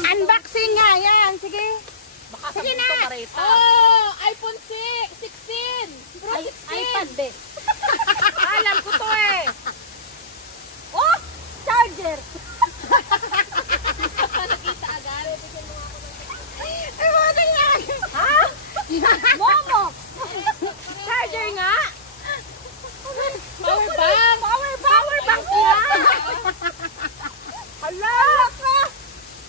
Unboxing nga, yan. Sige. Baka sige na. Oh, iPhone 16. Pro 16. iPad, be. Alam ko to eh. Oh, charger. Nakita agad. Ay, model nga. Ha? Momo. Charger nga. Power bank. Power bank nga. Hala.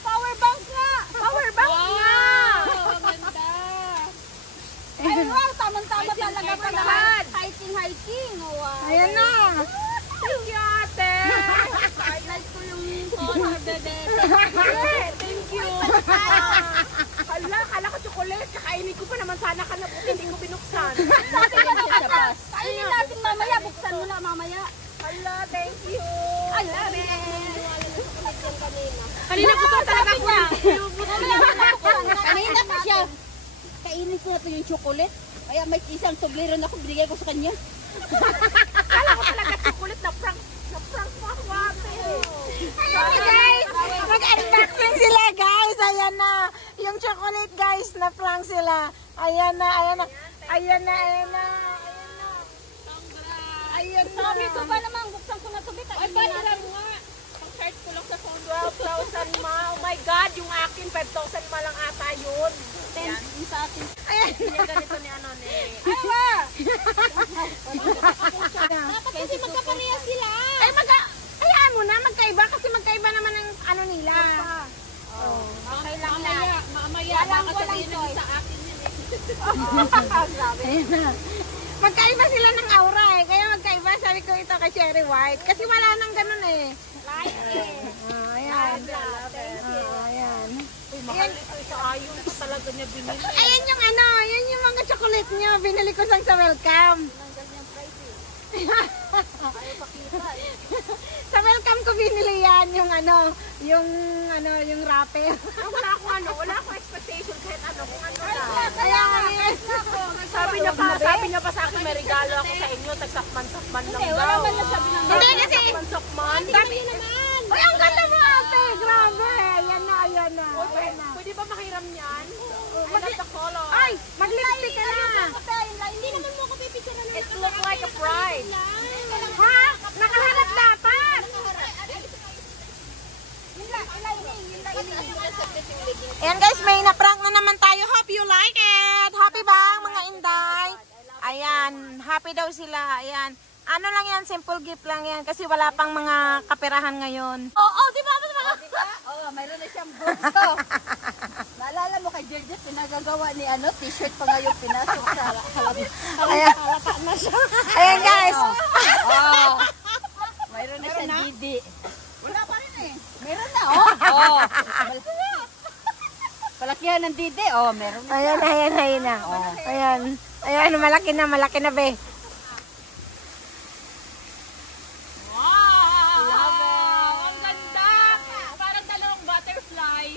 Power bank nga. Power bank nga. Wow, ganda. Ay, wow, tamang-tama talaga pa lahat. Hiking. Wow. Ayan na. Thank you, ate. Like ko yung phone. Thank you. Hala, kala ko chocolate. Kakainin ko pa naman sana ka na buti hindi ko binuksan. Kainin natin mamaya. Buksan mo na mamaya. Hala, thank you. I love it. Kanina ko to talaga ko. Kanina pa siya. Kainin ko na to yung chocolate. Kaya may isang tubliron ako. Binigay ko sa kanya. Kala ko talaga chocolate na prank mo ako, ate. Ayan guys, mag-unboxing sila guys. Ayan na. Yung chocolate guys, na prank sila. Ayan na. Ayan na. Sabi ko ba naman, buksan ko na to. Ay, paliran mo nga. Pang-charge ko lang sa phone. 12,000 ma. Oh my God, yung akin, 5,000 ma lang ata yun. Yan. Yung sa atin. Ayan. Yung ganito ni ano ni... Awa! Dapat kasi magkapareha sila. Ay, hayaan mo na, magkaiba. Kasi magkaiba naman ang ano nila. Oh. Okay lang na. Mamaya, baka sabihin nyo sa akin yun eh. Ayan na. Magkaiba sila ng aura eh. Kaya magkaiba, sabi ko ito kay Cherry White. Kasi wala nang ganun eh. Like eh. Ayan. Ayan. Mahal ito sa ayon ko talaga niya binili. Ayan yung ano, yan yung mga chocolate niyo. Binili ko sang sa welcome. Sa welcome ko binili yan, yung yung wrapper. Wala akong expectation kahit ano, kung ano na. Kaya ngayon. Sabi niya pa sa akin, may regalo ako sa inyo, tagsakman-sakman lang daw. Wala man na sabi ng Hindi kasi. Sakman-sakman. Sabi naman. Uy, ang ganda mo ate. Grabe. Ayan na. Pwede ba makiram niyan? I love the color. Ay, mag-lipstick ka na. Hindi naman mo ako pipicture na. It looks like a bride. Ha? Nakaharap dapat. Ayan guys, may na-prank na naman tayo. Hope you like it. Happy bang mga inday? Ayan, happy daw sila. Ayan. Ano lang yan, simple gift lang yan. Kasi wala pang mga kaperahan ngayon. Oo, di ba? Oo, mayroon na siyang burso. Naalala mo kay Jerjet, pinagagawa ni t-shirt pa ngayon pinasok sa halata na siya. Ayan guys. Oh. Mayroon na siyang Didi. Wala pa rin eh. Meron na, oh. Palakihan ng Didi, oh, meron na. Ayan na. Oh. Ayan, malaki na be. Wow! Ang ganda! Parang dalawang butterfly.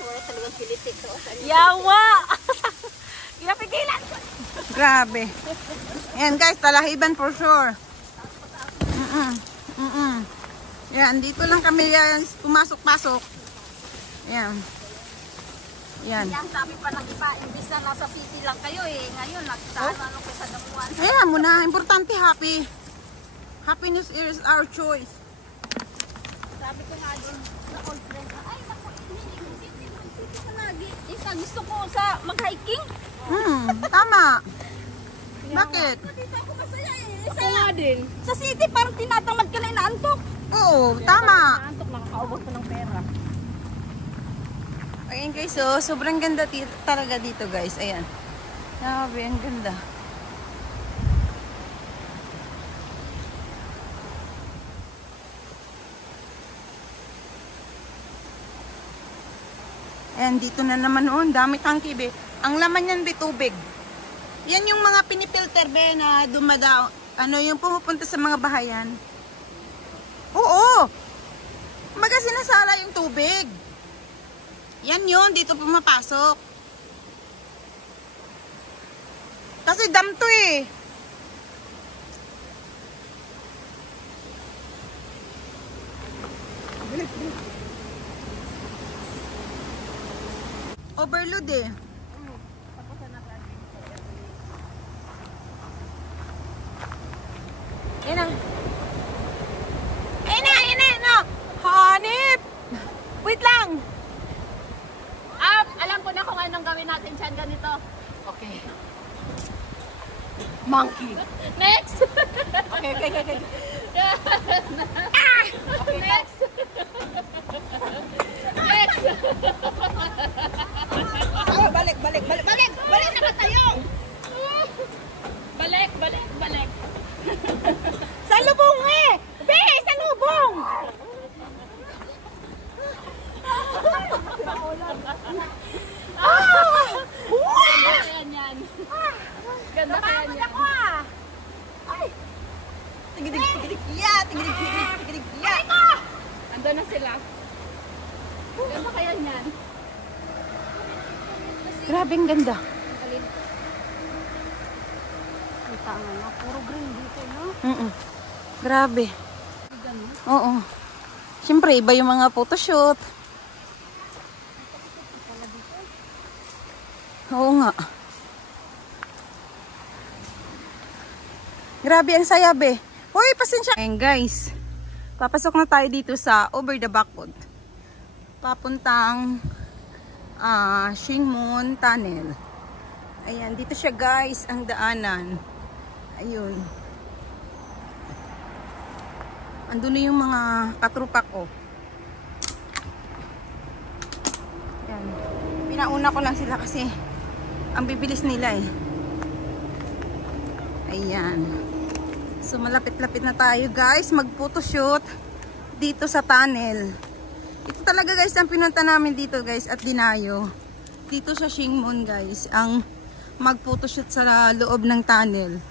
Wala talagang kiliti to. Yawa! Ginapigilan ko. Grabe. Ayan guys, talahiban for sure. Yan, dito lang kami yan, pumasok-pasok. Ayan. Yan. Ang dami pa ng iba, imbis na nasa city lang kayo eh. Ngayon, nagtaano kayo sa damuan. Ayan mo na, importante happy. Happiness is our choice. Sabi ko nga din, na old friend na, ay, naku, city ka lagi. Isa, gusto ko sa mag-hiking. Tama. Bakit? Dito ako masaya eh. Ako nga din. Sa city, parang tinatamad ka na inaantok. Oo, tama. Inaantok, nakakaubos ko ng pera. Ayan guys, so sobrang ganda talaga dito guys. Ayan. Grabe, ang ganda. Ayan, dito na naman noon. Dami tangki, be. Ang laman yan, be, tubig. Yan yung mga pinipilter, be, na dumadaw. Ano, yung pumupunta sa mga bahayan. Oo. Maga sinasala yung tubig. Yan yun, dito pumapasok. Kasi dam to eh. Overload eh. Ayan na. Ayan na. Hanip! Wait lang. Alam ko na kung anong gawin natin dyan ganito. Okay. Monkey. Next! Okay. Next! Next! Balik na tayo. Balik. Salubong eh. Be, salubong. Ganda kaya niyan. Ganda kaya niyan. Tigidig, ya. Andun na sila. Ganda kaya niyan. Grabe ang ganda. Kita nga na, puro green dito, no? Grabe. Oo. Siyempre, iba yung mga photoshoot. Oo nga. Grabe, ang saya, be. Uy, pasensya. Ayan, guys. Papasok na tayo dito sa Over the Backwood. Papuntang Shingmun Tunnel. Ayan, dito siya, guys, ang daanan. Ayun. Andun na yung mga katrupak ko. Ayan. Pinauna ko lang sila kasi ang bibilis nila eh. Ayan. So malapit-lapit na tayo, guys, mag-photoshoot dito sa tunnel. Ito talaga, guys, ang pinunta namin dito, guys, at dinayo. Dito sa Shingmun, guys, ang mag-photoshoot sa loob ng tunnel.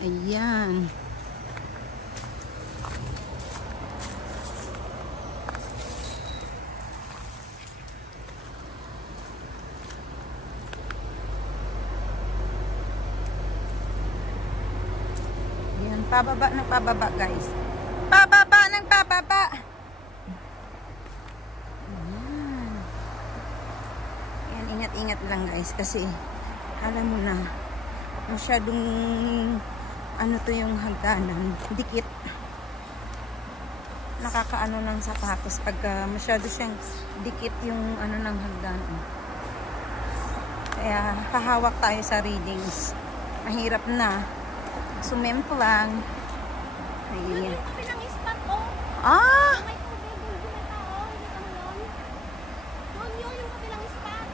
Ayan. Ayan, pababa ng pababa, guys. Pababa ng pababa. Ayan. Ayan, ingat-ingat lang, guys, kasi alam mo na, masyadong ano to yung hagdanan, dikit. Nakakaano ng sapatos pagka masyado siyang dikit yung ano ng hagdanan. Kaya hahawak tayo sa readings. Mahirap na. Sumemplang. Ayan. Yung kape ng spot, oh. Ah! May tubig, hindi may tao, hindi ka malon. Yun, yung kape ng spot.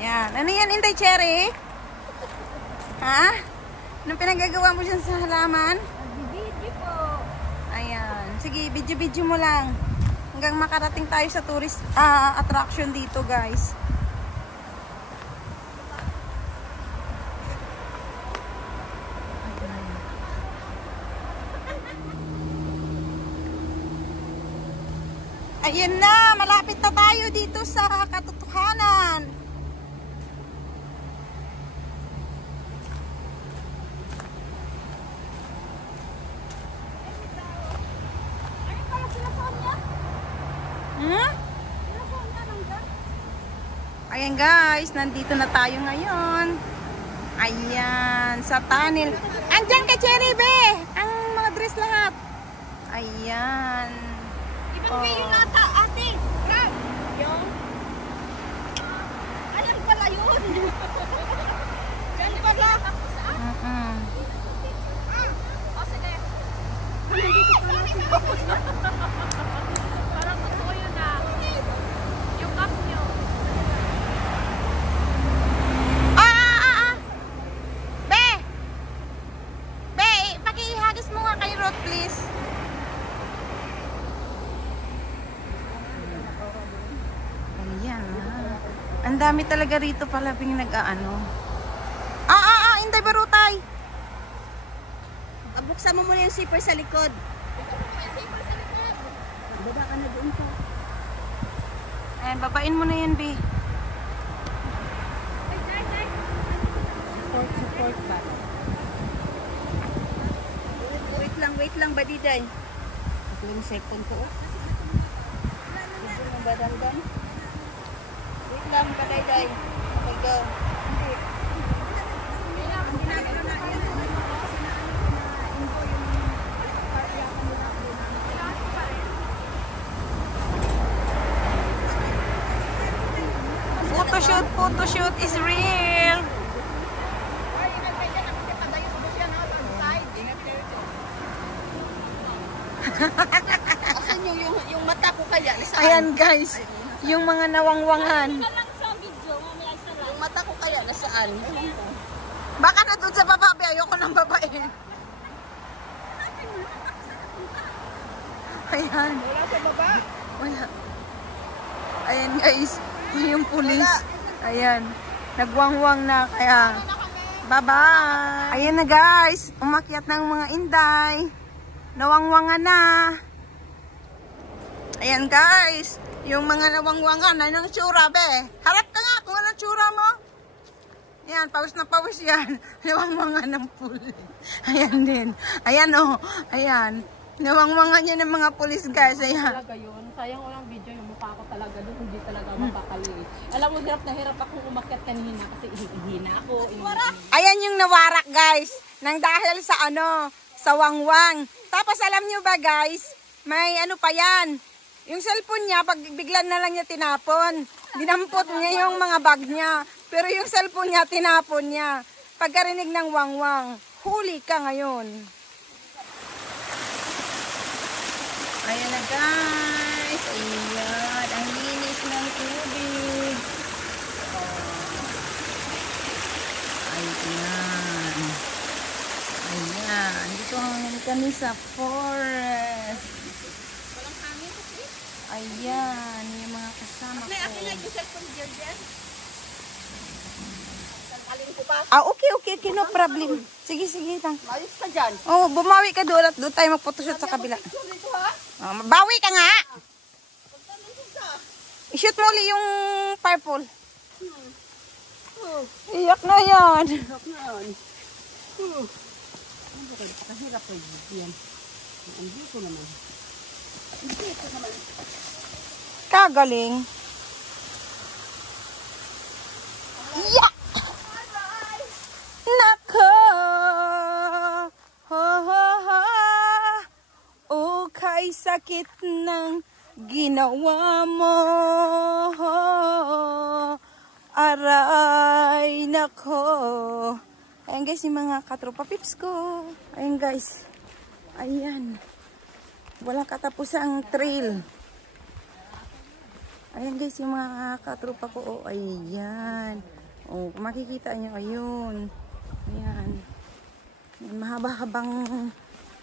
Yan. Ano yan, Inday Cherry? Ha? Anong pinagagawa mo dyan sa halaman? Nagbibidyo po. Ayan. Sige, video-video mo lang. Hanggang makarating tayo sa tourist attraction dito, guys. Ayan na, malapit na tayo dito sa katotohanan. Ano pala sila Sonia? Sila Sonia nandyan? Ayan, guys, nandito na tayo ngayon. Ayan, sa tunnel. Andyan ka, Cherry, be! Ang mga dress lahat. Ayan. Ibang kayo nata, ate. Grab. Yung? Ayan pala yun. Yan pala. O, sige. Nandito pala sila. Parang totoo yun ah. Yung cup nyo. Be! Be, pakihagis mo nga kay Ruth, please. Ayan, ang dami talaga rito pala bing nag-aano. Inday Barutay. Buksan mo muna yung zipper sa likod. Baba ka na doon pa. Ayan, babain mo na yan, B. Support ba? Wait lang, Badiday. Ito yung second ko. Ito yung badanggan. Wait lang, Badiday. Okay, go. Photoshoot is real. Asan yung mata ko kaya? Nasaan? Ayan guys, yung mga nawangwangan. Yung mata ko kaya nasaan? Baka na doon sa baba, be. Ayoko ng babae. Ayan. Wala sa baba. Wala. Ayan guys, yung pulis. Ayan. Nagwangwang na kaya. Bye-bye. Ayan na guys, umakyat ng mga inday. Nawangwangan na. Ayan guys, yung mga nawangwangan na ng tsura, be. Harap ka nga kung anong tsura mo. Ayan, pawis na pawis yan. Nawangwangan ng pulis. Ayan din. Ayan oh, ayan. Nawangwangan yan ng mga pulis guys. Ayan. Talaga yun. Sayang walang video yung mukha ko talaga doon. Hindi talaga mapakali. Alam mo, hirap akong umakyat kanina kasi ihina ako. Ayan yung nawarak guys. Nang dahil sa sa wangwang. Tapos alam nyo ba guys, may ano pa yan. Yung cellphone niya, pag biglan na lang niya tinapon. Dinampot niya yung mga bag niya. Pero yung cellphone niya, tinapon niya. Pagkarinig ng wangwang, huli ka ngayon. Ayan na guys. Ayan. Ang linis ng tubig. Ayan. Ayan. Dito kami sa forest. Ayan. Yung mga kasama ko. Akin na yung cellphone ni Jerjen. Tangkalin ko ba? Okay. No problem. Sige lang. Mayos ka dyan. Oh, bumawi ka doon at doon tayo magphotoshoot sa kabila. Picture dito ha. Bawi ka nga! I-shoot mo ulit yung purple. Iyak na yan. Hirap na yan. Pakahirap ko yan. Hindi ko naman. Kagaling. Yeah! Nako! O kay sakit ng ginawa mo. Aray, nako. Ayan guys, yung mga katropa pips ko. Ayan guys. Ayan. Walang katapusang trail. Ayan guys, yung mga katropa ko. Oh, ayan. Oh, makikita nyo. Ayun. Ayan. Mahaba-habang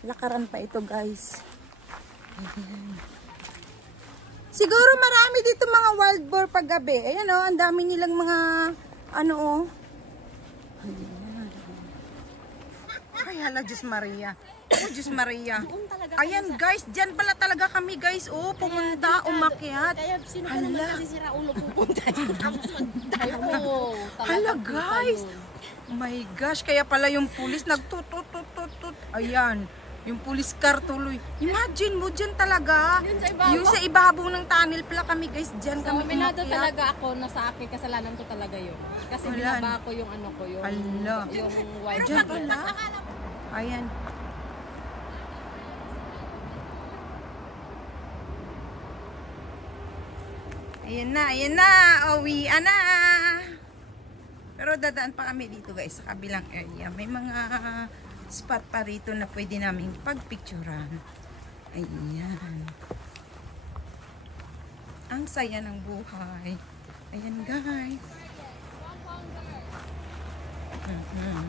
lakaran pa ito guys. Ayan. Siguro marami dito mga wild boar paggabi. Ayan oh, ang dami nilang mga oh. Ayan. Ay hala, Diyos Maria. Oh, Diyos Maria. Ayan guys, dyan pala talaga kami guys. Oh, pumunta, umakyat. Kaya sino ka naman kasi sira ulo pupunta dito. Tapos magtayo. Hala guys. Oh my gosh, kaya pala yung pulis nagtututututut. Ayan. Yung police car tuloy. Imagine mo, dyan talaga. Yung sa ibabaw ng tunnel pala kami guys. Dyan So, kami minado umakyat. talaga ako na sa akin. Kasalanan ko talaga yun. Kasi Wala. binaba ko yung ko, yung Hala. white. Dyan pala. Ayan. Ayan na. Uwian na. Pero dadaan pa kami dito guys sa kabilang area. May mga spot pa rito na pwede namin pagpicturan. Ayan. Ang saya ng buhay. Ayan guys. Ayan.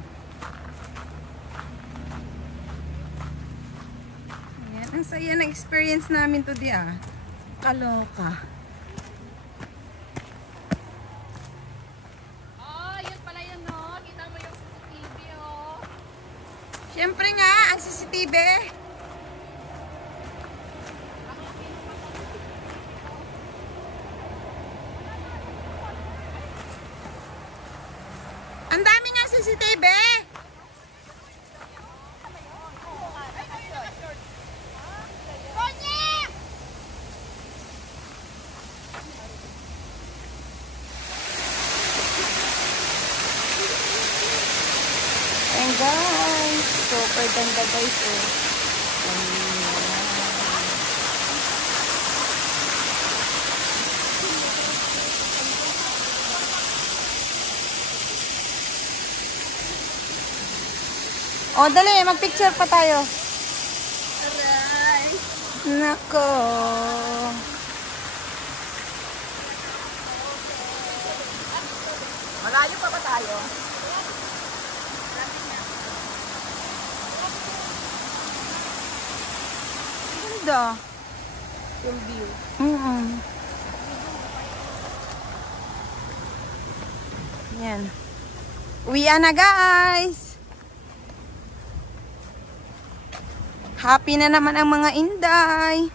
Ang saya ng experience namin today ah. Kaloka. Siyempre nga, ang CCTV. ganda guys, oh. Oh, dali, mag-picture pa tayo. Aray. Nako. Malayo pa ba tayo? Ganda. Yung view. Yan. Uwian na guys. Happy na naman ang mga inday.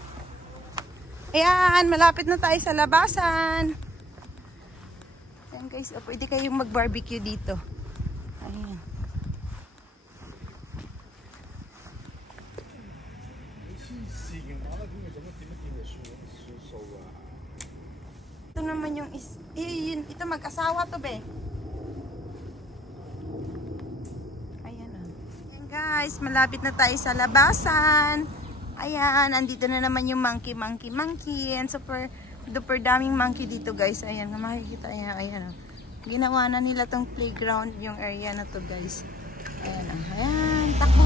Ayan, malapit na tayo sa labasan. Ayan guys, oh, pwede kayong mag-barbecue dito. Ayan. Ito naman yung ito mag-asawa to be. Ayan oh. Ayan guys, malapit na tayo sa labasan. Ayan, andito na naman yung monkey. Ayan, super duper daming monkey dito guys. Ayan, makikita ayan oh. Ginawa na nila tong playground yung area na to guys. Ayan oh. Ayan, takbo.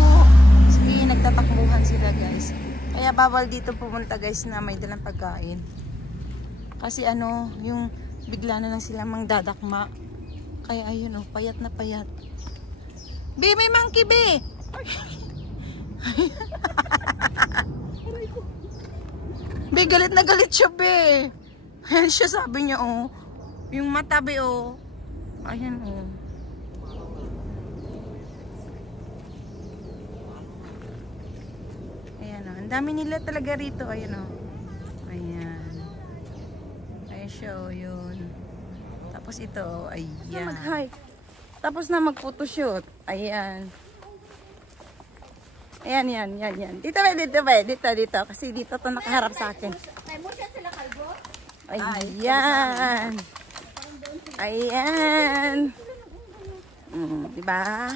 Sige, nagtatakbuhan sila guys. Kaya bawal dito pumunta guys na may dalang pagkain. Kasi ano, yung bigla na lang sila mangdadakma. Kaya ayun oh, payat na payat. Be, may monkey be! Be, galit na galit siya be. Ayan siya, sabi niya oh. Yung mata be oh. Ayan oh. Ayan oh. Ang dami nila talaga rito. Ayan oh. Ayan. Ayan siya oh, yun. Tapos ito oh. Ayan. Mag-hike. Tapos na mag-photoshoot. Ayan. Ayan. Dito ba? Dito. Kasi dito to nakaharap sa akin. May mo siya sila kalbo? Ayan. Ayan. Diba?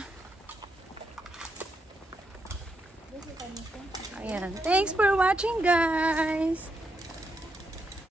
Ayan. Thanks for watching, guys.